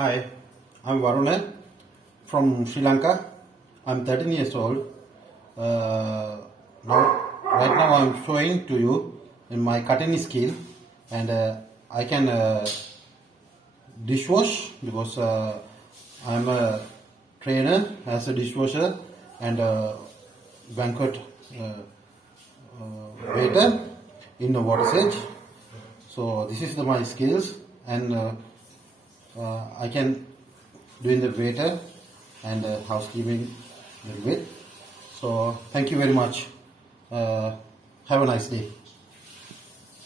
Hi, I'm Varuna from Sri Lanka. I'm 13 years old. Right now I'm showing to you in my cutting skill, and I can dishwash because I'm a trainer as a dishwasher and a banquet waiter in the water stage. So this is my skills, and I can do in the waiter and housekeeping a little bit. So thank you very much. Have a nice day.